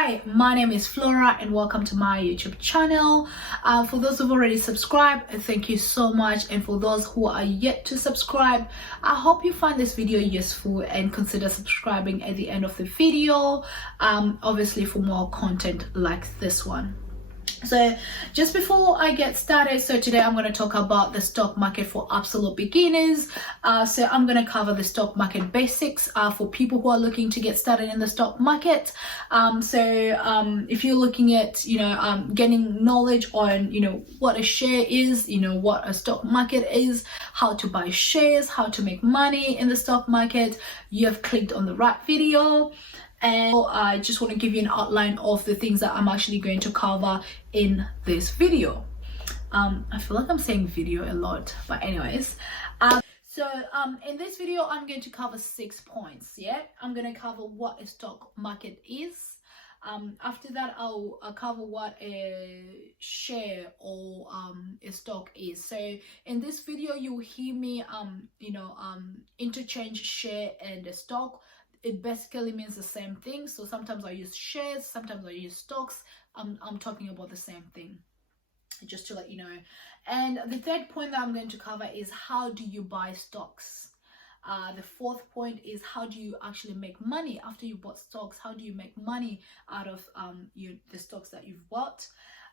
Hi, my name is Flora and welcome to my YouTube channel. For those who've already subscribed, thank you so much. And for those who are yet to subscribe, I hope you find this video useful and consider subscribing at the end of the video, obviously for more content like this one. So just before I get started, so today I'm going to talk about the stock market for absolute beginners. So I'm going to cover the stock market basics for people who are looking to get started in the stock market. If you're looking at, getting knowledge on, what a share is, what a stock market is, how to buy shares, how to make money in the stock market, you have clicked on the right video. And I just want to give you an outline of the things that I'm actually going to cover in this video. I feel like I'm saying video a lot, but anyways. In this video, I'm going to cover 6 points. Yeah, I'm going to cover what a stock market is. After that, I'll cover what a share or a stock is. So in this video, you'll hear me interchange share and a stock. It basically means the same thing. So sometimes I use shares, sometimes I use stocks. I'm talking about the same thing, just to let you know. And the third point that I'm going to cover is how do you buy stocks. The fourth point is how do you actually make money after you bought stocks. How do you make money out of the stocks that you've bought.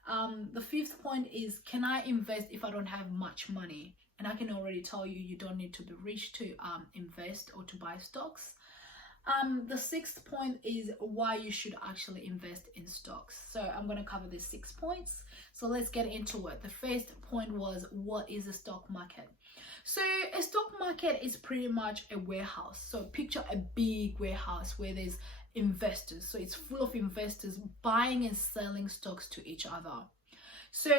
The fifth point is, can I invest if I don't have much money? And I can already tell you, you don't need to be rich to invest or to buy stocks. The sixth point is why you should actually invest in stocks. So I'm going to cover these 6 points. So let's get into it. The first point was, what is a stock market? So a stock market is pretty much a warehouse. So picture a big warehouse where there's investors. So it's full of investors buying and selling stocks to each other. So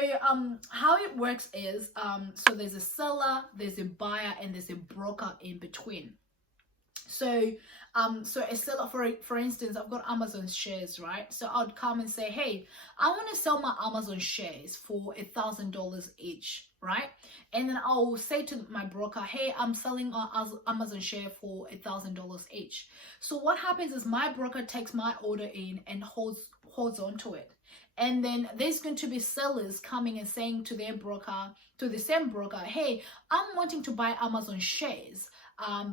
how it works is, so there's a seller, there's a buyer, and there's a broker in between. So a seller, for instance, I've got Amazon shares, right? So I'd come and say, hey, I want to sell my Amazon shares for $1,000 each, right? And then I'll say to my broker, hey, I'm selling an Amazon share for $1,000 each. So what happens is my broker takes my order in and holds on to it. And then there's going to be sellers coming and saying to their broker, to the same broker, hey, I'm wanting to buy Amazon shares,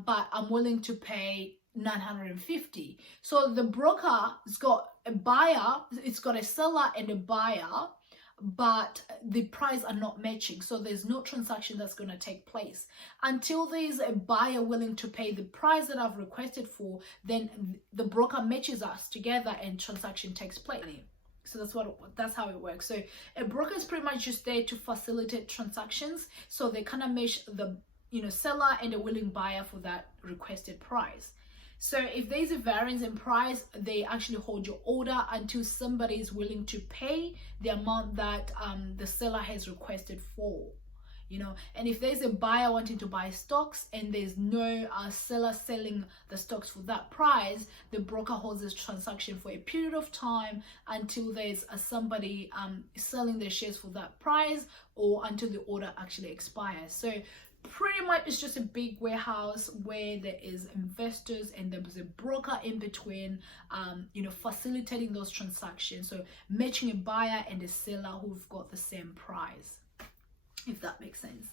but I'm willing to pay $950. So the broker's got a buyer, it's got a seller and a buyer, but the price are not matching. So there's no transaction that's going to take place until there's a buyer willing to pay the price that I've requested for. Then the broker matches us together and transaction takes place. So that's how it works. So a broker is pretty much just there to facilitate transactions. So they kind of match the seller and a willing buyer for that requested price. So if there's a variance in price, they actually hold your order until somebody is willing to pay the amount that the seller has requested for. And if there's a buyer wanting to buy stocks and there's no seller selling the stocks for that price, the broker holds this transaction for a period of time until there's somebody selling their shares for that price, or until the order actually expires. So pretty much it's just a big warehouse where there is investors and there's a broker in between, facilitating those transactions. So matching a buyer and a seller who've got the same price, if that makes sense.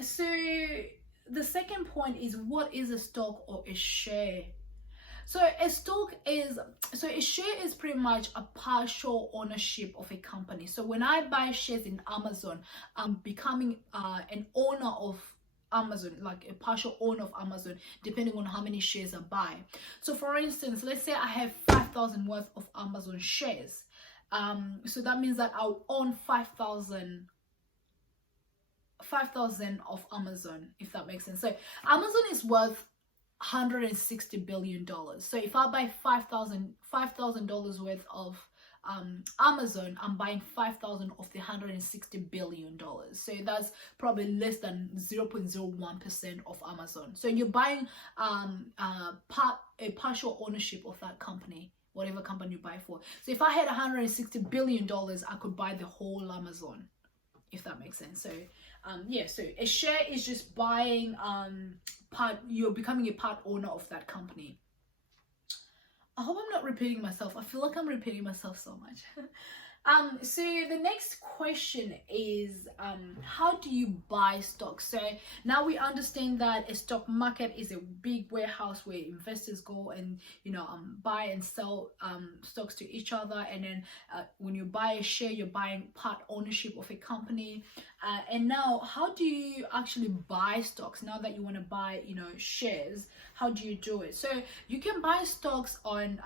So the second point is, what is a stock or a share? So a share is pretty much a partial ownership of a company. So when I buy shares in Amazon, I'm becoming an owner of Amazon, like a partial owner of Amazon, depending on how many shares I buy. So for instance, let's say I have 5,000 worth of Amazon shares. So that means that I'll own 5,000 of Amazon, if that makes sense. So Amazon is worth $160 billion. So if I buy $5,000 worth of Amazon, I'm buying 5,000 of the $160 billion. So that's probably less than 0.01% of Amazon. So you're buying a partial ownership of that company, whatever company you buy for. So if I had $160 billion, I could buy the whole Amazon, if that makes sense. So so a share is just buying you're becoming a part owner of that company. I hope I'm not repeating myself. I feel like I'm repeating myself so much. So the next question is, how do you buy stocks? So now we understand that a stock market is a big warehouse where investors go and, you know, buy and sell stocks to each other. And then when you buy a share, you're buying part ownership of a company. And now, how do you actually buy stocks now that you want to buy, you know, shares? How do you do it? So you can buy stocks on,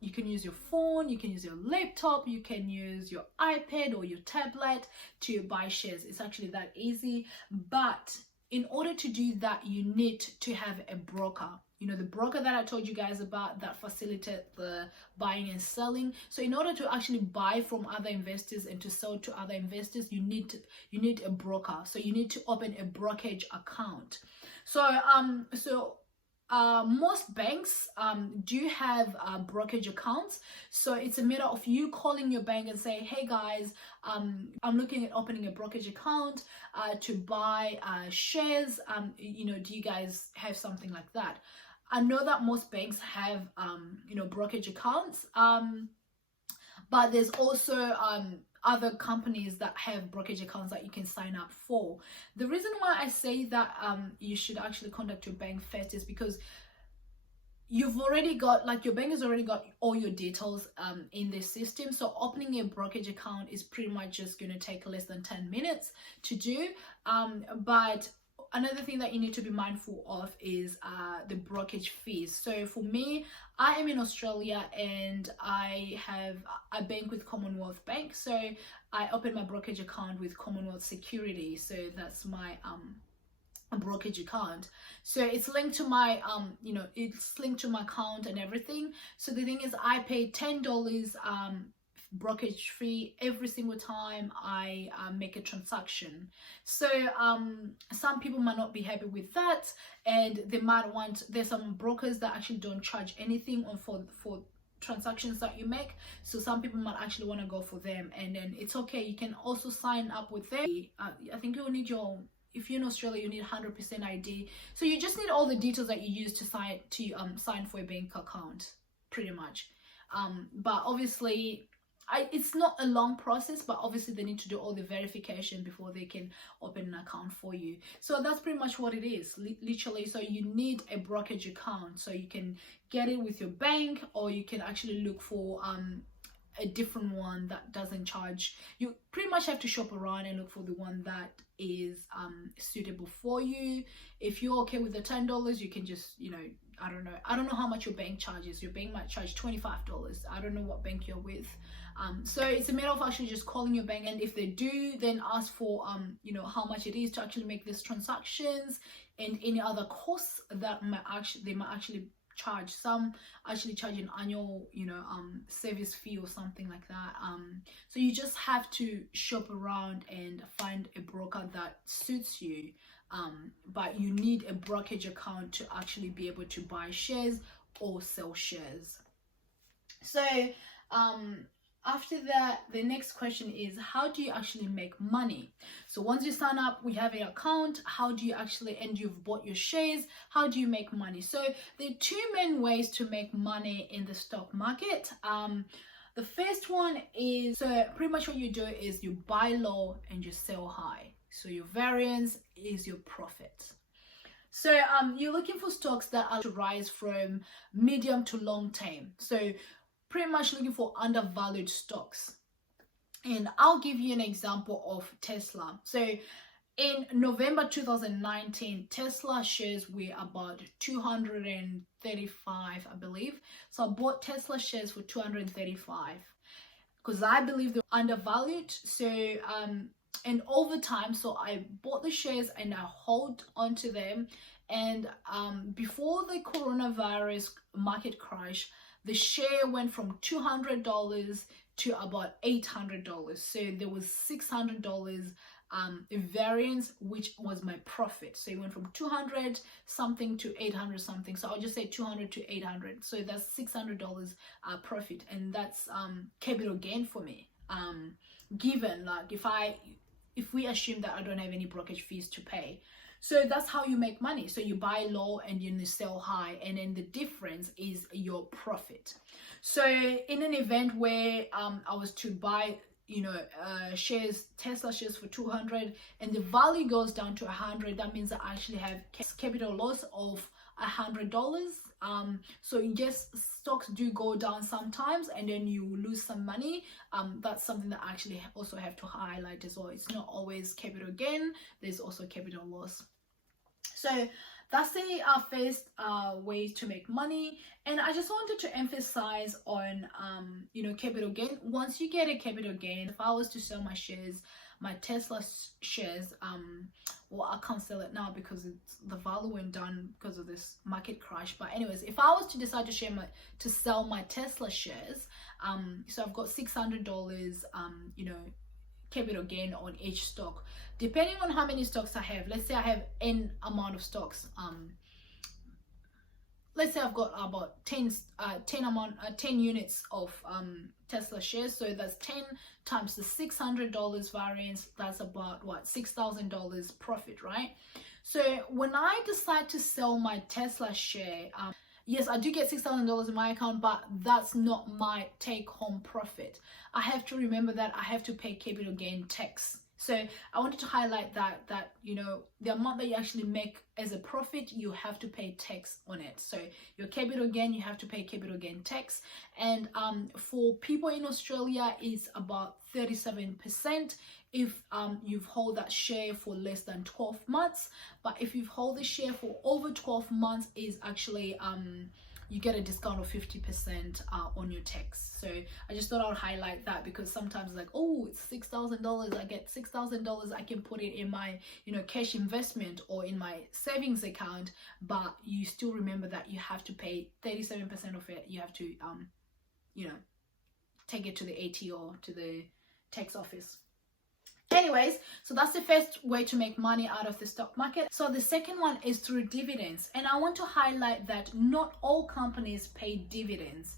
you can use your phone, you can use your laptop, you can use your iPad or your tablet to buy shares. It's actually that easy. But in order to do that, you need to have a broker. You know, the broker that I told you guys about that facilitate the buying and selling. So in order to actually buy from other investors and to sell to other investors, you need a broker. So you need to open a brokerage account. So most banks do have brokerage accounts. So it's a matter of you calling your bank and say, hey guys, I'm looking at opening a brokerage account to buy shares. You know, do you guys have something like that? I know that most banks have you know, brokerage accounts, but there's also other companies that have brokerage accounts that you can sign up for. The reason why I say that you should actually contact your bank first is because you've already got, like, your bank has already got all your details in the system. So opening a brokerage account is pretty much just going to take less than 10 minutes to do. But another thing that you need to be mindful of is the brokerage fees. So for me, I am in Australia and I bank with Commonwealth Bank. So I opened my brokerage account with Commonwealth Security. So that's my brokerage account. So it's linked to my you know, it's linked to my account and everything. So the thing is, I pay $10 brokerage fee every single time I make a transaction. So some people might not be happy with that, and they might want, there's some brokers that actually don't charge anything on for transactions that you make. So some people might actually want to go for them, and then it's okay, you can also sign up with them. I think you'll need your, if you're in Australia, you need 100% ID. So you just need all the details that you use to sign for a bank account, pretty much. But obviously, it's not a long process, but obviously they need to do all the verification before they can open an account for you. So that's pretty much what it is, literally. So you need a brokerage account, so you can get it with your bank, or you can actually look for a different one that doesn't charge. You pretty much have to shop around and look for the one that is suitable for you. If you're okay with the $10, you can just, you know, I don't know how much your bank charges. Your bank might charge $25. I don't know what bank you're with. So it's a matter of actually just calling your bank, and if they do, then ask for you know, how much it is to actually make these transactions and any other costs that they might actually charge. Some actually charge an annual, you know, service fee or something like that. So you just have to shop around and find a broker that suits you. But you need a brokerage account to actually be able to buy shares or sell shares. So after that, the next question is, how do you actually make money? So once you sign up, we have an account. How do you actually, and you've bought your shares, how do you make money? So there are two main ways to make money in the stock market. The first one is, so pretty much what you do is you buy low and you sell high. So your variance is your profit. So you're looking for stocks that are to rise from medium to long term. So pretty much looking for undervalued stocks. And I'll give you an example of Tesla. So in November 2019, Tesla shares were about 235, I believe. So I bought Tesla shares for 235 because I believe they're undervalued. So and over time, so I bought the shares and I hold onto them. And before the coronavirus market crash, the share went from $200 to about $800. So there was $600 variance, which was my profit. So it went from 200 something to 800 something. So I'll just say 200 to 800. So that's $600 profit, and that's capital gain for me. Given, like, if we assume that I don't have any brokerage fees to pay. So that's how you make money. So you buy low and you sell high, and then the difference is your profit. So in an event where I was to buy, you know, shares, Tesla shares for 200, and the value goes down to 100, that means I actually have capital loss of $100. So yes, stocks do go down sometimes and then you lose some money. That's something that I actually also have to highlight as well. It's not always capital gain, there's also capital loss. So that's the first way to make money. And I just wanted to emphasize on you know, capital gain. Once you get a capital gain, if I was to sell my shares, my Tesla shares, well, I can't sell it now because the value went down because of this market crash. But anyways, if I was to decide to sell my Tesla shares, so I've got $600 you know, capital gain on each stock, depending on how many stocks I have. Let's say I have n amount of stocks, let's say I've got about 10 units of Tesla shares, so that's 10 times the $600 variance, that's about what, $6,000 profit, right? So when I decide to sell my Tesla share, yes, I do get $6,000 in my account, but that's not my take-home profit. I have to remember that I have to pay capital gain tax. So I wanted to highlight that you know, the amount that you actually make as a profit, you have to pay tax on it. So your capital gain, you have to pay capital gain tax. And for people in Australia, it's about 37% if you've held that share for less than 12 months. But if you've held the share for over 12 months, is actually you get a discount of 50% on your tax. So I just thought I would highlight that, because sometimes like, oh, it's $6,000, I get $6,000, I can put it in my, you know, cash investment or in my savings account, but you still remember that you have to pay 37% of it. You have to you know, take it to the ATO, to the tax office. Anyways, so that's the first way to make money out of the stock market. So the second one is through dividends, and I want to highlight that not all companies pay dividends.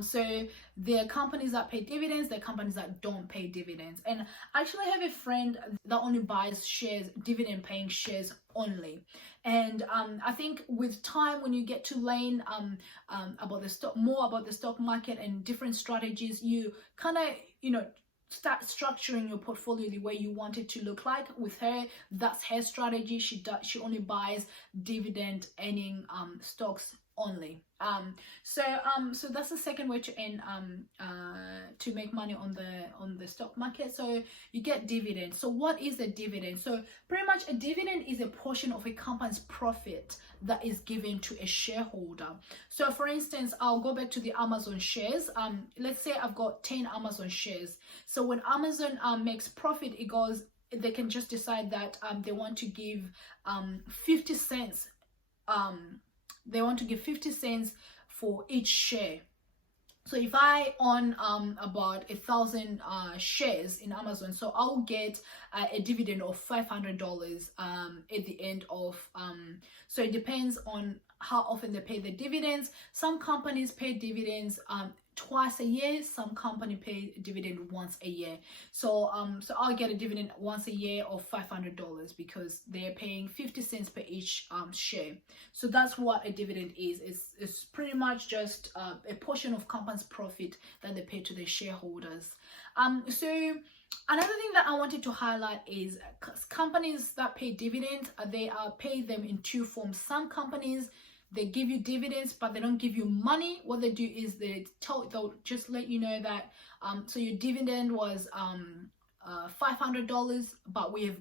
So there are companies that pay dividends, there are companies that don't pay dividends. And I actually have a friend that only buys shares, dividend paying shares only. And I think with time, when you get to learn about the stock, more about the stock market and different strategies, you kind of, you know, start structuring your portfolio the way you want it to look like. With her, that's her strategy. She only buys dividend earning stocks only. So that's the second way to earn to make money on the stock market. So you get dividends. So what is a dividend? So pretty much a dividend is a portion of a company's profit that is given to a shareholder. So for instance, I'll go back to the Amazon shares. Let's say I've got 10 Amazon shares. So when Amazon makes profit, they can just decide that they want to give 50 cents. They want to give 50 cents for each share. So if I own about 1,000 shares in Amazon, so I'll get a dividend of $500 at the end of so it depends on how often they pay the dividends. Some companies pay dividends twice a year, some company pay dividend once a year. So so I'll get a dividend once a year of $500 because they're paying 50 cents per each share. So that's what a dividend is. It's pretty much just a portion of company's profit that they pay to their shareholders. So another thing that I wanted to highlight is companies that pay dividends, they pay them in two forms. Some companies, they give you dividends, but they don't give you money. What they do is they'll just let you know that so your dividend was $500, but we have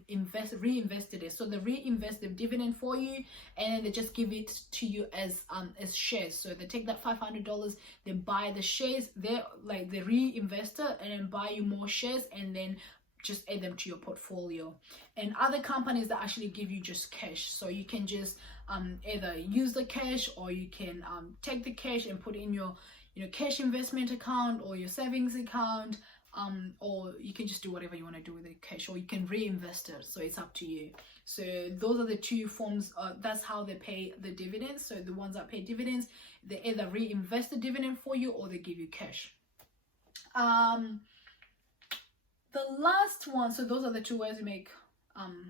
reinvested it. So they reinvest the dividend for you, and then they just give it to you as shares. So they take that $500, they buy the shares, they reinvest it and then buy you more shares, and then just add them to your portfolio. And other companies that actually give you just cash, so you can just either use the cash, or you can take the cash and put it in your cash investment account or your savings account, or you can just do whatever you want to do with the cash, or you can reinvest it. So it's up to you. So those are the two forms. That's how they pay the dividends. So the ones that pay dividends, they either reinvest the dividend for you or they give you cash. The last one, so those are the two ways you make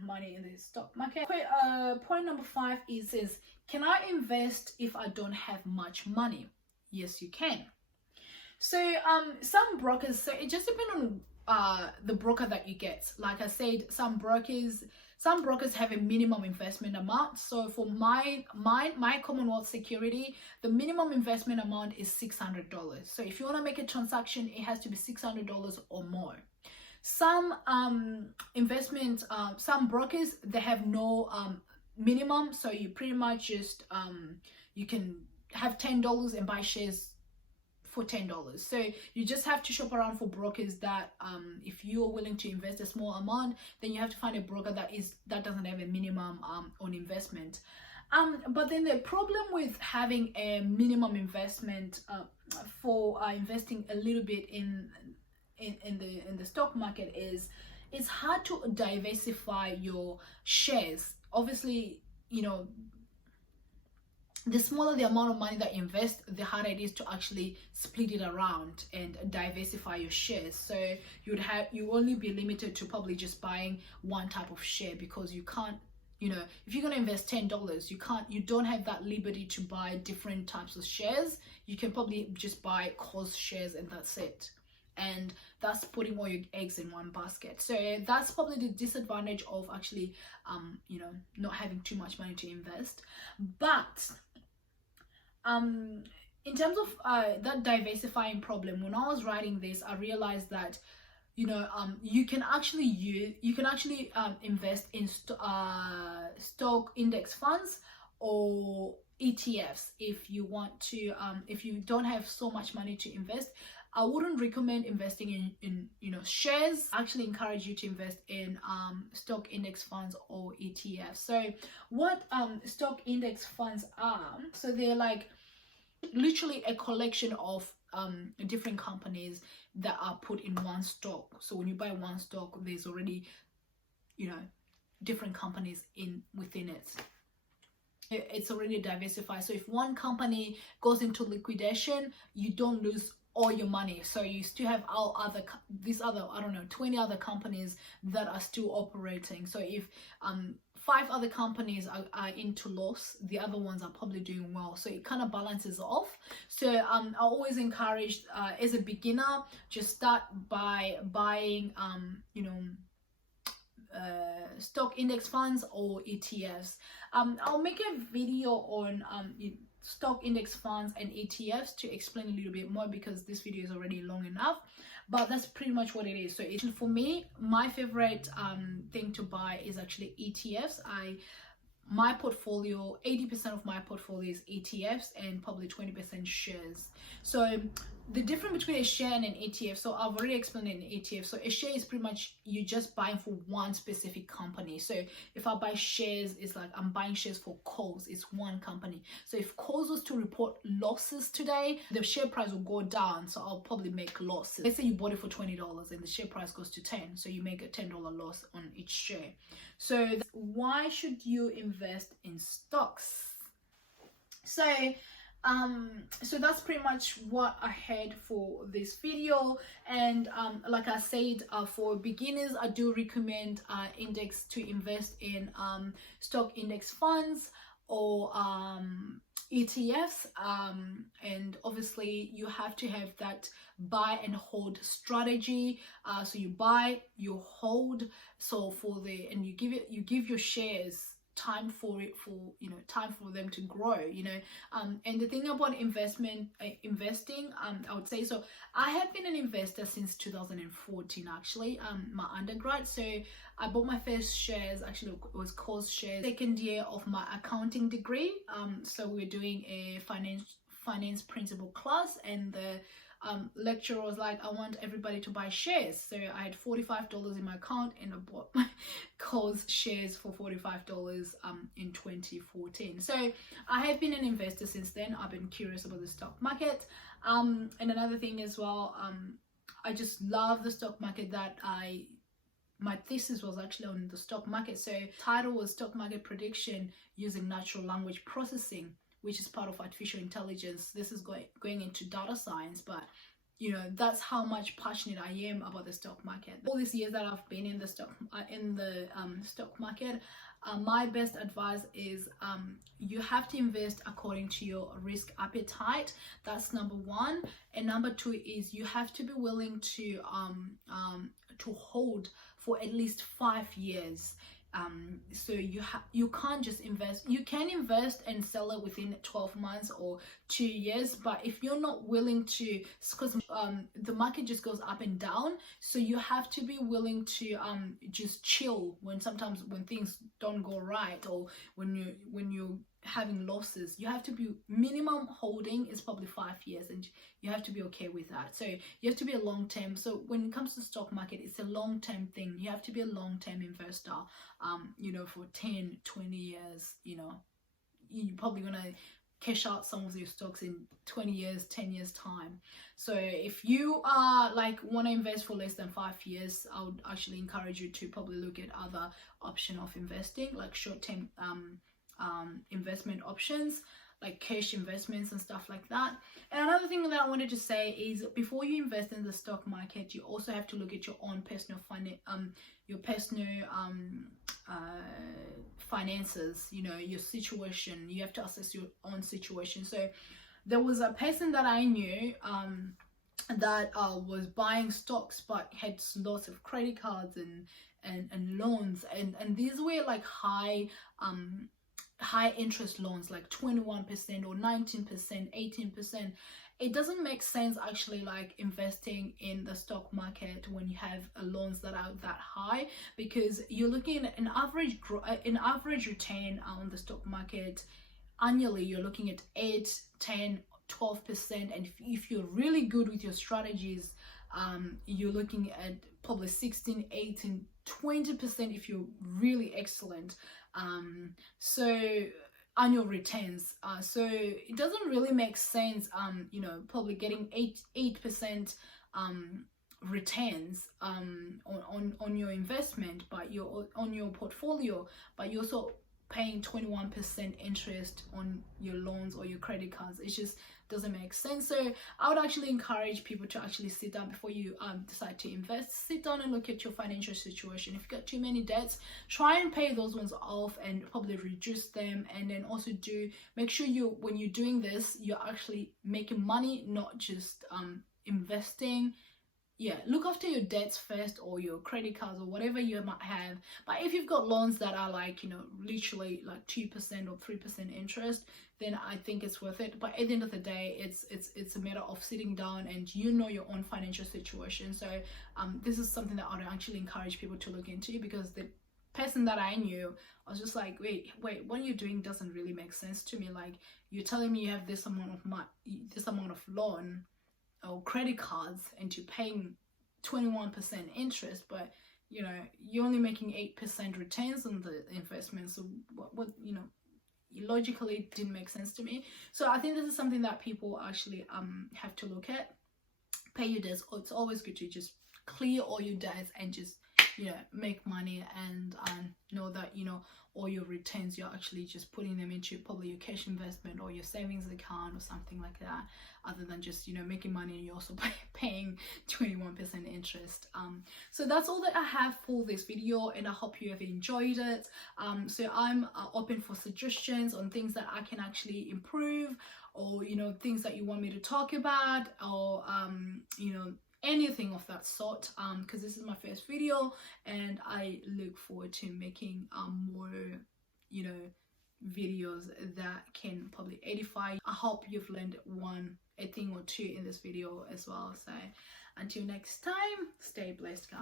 money in the stock market. Okay, point number 5 is can I invest if I don't have much money? Yes, you can. So some brokers, so it just depends on the broker that you get. Like I said, some brokers have a minimum investment amount. So for my Commonwealth Security, the minimum investment amount is $600. So if you want to make a transaction, it has to be $600 or more. Some some brokers, they have no minimum, so you pretty much just you can have $10 and buy shares for $10. So you just have to shop around for brokers that if you are willing to invest a small amount, then you have to find a broker that doesn't have a minimum on investment. But then the problem with having a minimum investment for investing a little bit in the stock market is it's hard to diversify your shares. Obviously, you know, the smaller the amount of money that you invest, the harder it is to actually split it around and diversify your shares. So you only be limited to probably just buying one type of share, because you can't, you know, if you're going to invest $10, you don't have that liberty to buy different types of shares. You can probably just buy COS shares and that's it. And that's putting all your eggs in one basket. So that's probably the disadvantage of actually you know, not having too much money to invest. But in terms of that diversifying problem, when I was writing this, I realized that, you know, you can actually invest in stock index funds or ETFs if you want to. If you don't have so much money to invest, I wouldn't recommend investing in you know, shares. I actually encourage you to invest in stock index funds or ETFs. So what stock index funds are, so they're like literally a collection of different companies that are put in one stock. So when you buy one stock, there's already, you know, different companies within it. It's already diversified. So if one company goes into liquidation, you don't lose all your money. So you still have these other, I don't know, 20 other companies that are still operating. So if 5 other companies are into loss, the other ones are probably doing well. So it kind of balances off. So I always encourage, as a beginner, just start by buying you know, stock index funds or ETFs. I'll make a video on stock index funds and ETFs to explain a little bit more, because this video is already long enough. But that's pretty much what it is. So for me, my favorite thing to buy is actually ETFs. My portfolio, 80% of my portfolio is ETFs and probably 20% shares. So the difference between a share and an ETF, so I've already explained an ETF. So a share is pretty much you just buying for one specific company. So if I buy shares, it's like I'm buying shares for COS. It's one company. So if COS was to report losses today, the share price will go down. So I'll probably make losses. Let's say you bought it for $20 and the share price goes to 10. So you make a $10 loss on each share. So why should you invest in stocks? So so that's pretty much what I had for this video. And like I said, for beginners, I do recommend index to invest in stock index funds or ETFs, and obviously you have to have that buy and hold strategy. So you buy, you hold, so and you give your shares time for them to grow, you know. And the thing about investing, I would say, so I have been an investor since 2014, actually, my undergrad. So I bought my first shares, actually it was COS shares, second year of my accounting degree. So we're doing a finance principle class, and the lecturer was like, I want everybody to buy shares. So I had $45 in my account, and I bought my COS shares for $45 in 2014. So I have been an investor since then. I've been curious about the stock market, and another thing as well, I just love the stock market. That my thesis was actually on the stock market. So title was Stock Market Prediction Using Natural Language Processing, which is part of artificial intelligence. This is going into data science, but you know, that's how much passionate I am about the stock market. All these years that I've been in the stock market, my best advice is you have to invest according to your risk appetite. That's number one. And number two is you have to be willing to hold for at least 5 years. So you can't just invest. You can invest and sell it within 12 months or 2 years, but if you're not willing to, because the market just goes up and down, so you have to be willing to just chill when sometimes when things don't go right, or when you're having losses. You have to be, minimum holding is probably 5 years, and you have to be okay with that. So you have to be a long term. So when it comes to stock market, it's a long term thing. You have to be a long term investor, you know, for 10, 20 years. You know, you're probably gonna cash out some of your stocks in 20 years, 10 years time. So if you are like want to invest for less than 5 years, I would actually encourage you to probably look at other option of investing, like short-term investment options, like cash investments and stuff like that. And another thing that I wanted to say is, before you invest in the stock market, you also have to look at your own personal finances, you know, your situation. You have to assess your own situation. So there was a person that I knew that was buying stocks but had lots of credit cards and loans, and these were like high interest loans, like 21% or 19%, 18%. It doesn't make sense actually, like investing in the stock market when you have loans that are that high, because you're looking at an average return on the stock market annually. You're looking at 8, 10, 12%, and if you're really good with your strategies, you're looking at probably 16, 18, 20% if you're really excellent. So annual returns. So it doesn't really make sense, you know, probably getting 8% returns on your investment, but you're on your portfolio, but you're also paying 21% interest on your loans or your credit cards. It just doesn't make sense. So I would actually encourage people to actually sit down before you decide to invest. Sit down and look at your financial situation. If you've got too many debts, try and pay those ones off and probably reduce them. And then also make sure when you're doing this, you're actually making money, not just investing. Yeah, look after your debts first, or your credit cards, or whatever you might have. But if you've got loans that are like, you know, literally like 2% or 3% interest, then I think it's worth it. But at the end of the day, it's a matter of sitting down and you know your own financial situation. So this is something that I would actually encourage people to look into, because the person that I knew, I was just like, wait, what you're doing doesn't really make sense to me. Like, you're telling me you have this amount of loan or credit cards, and you're paying 21% interest, but you know, you're only making 8% returns on the investment. So what you know, logically it didn't make sense to me. So I think this is something that people actually have to look at. Pay your debts. It's always good to just clear all your debts and just, you know, make money, and know that, you know, all your returns, you're actually just putting them into probably your cash investment or your savings account or something like that, other than just, you know, making money and you're also paying 21% interest. So that's all that I have for this video, and I hope you have enjoyed it. So I'm open for suggestions on things that I can actually improve, or, you know, things that you want me to talk about, or you know, anything of that sort, because this is my first video, and I look forward to making more, you know, videos that can probably edify. I hope you've learned a thing or two in this video as well. So until next time, stay blessed, guys.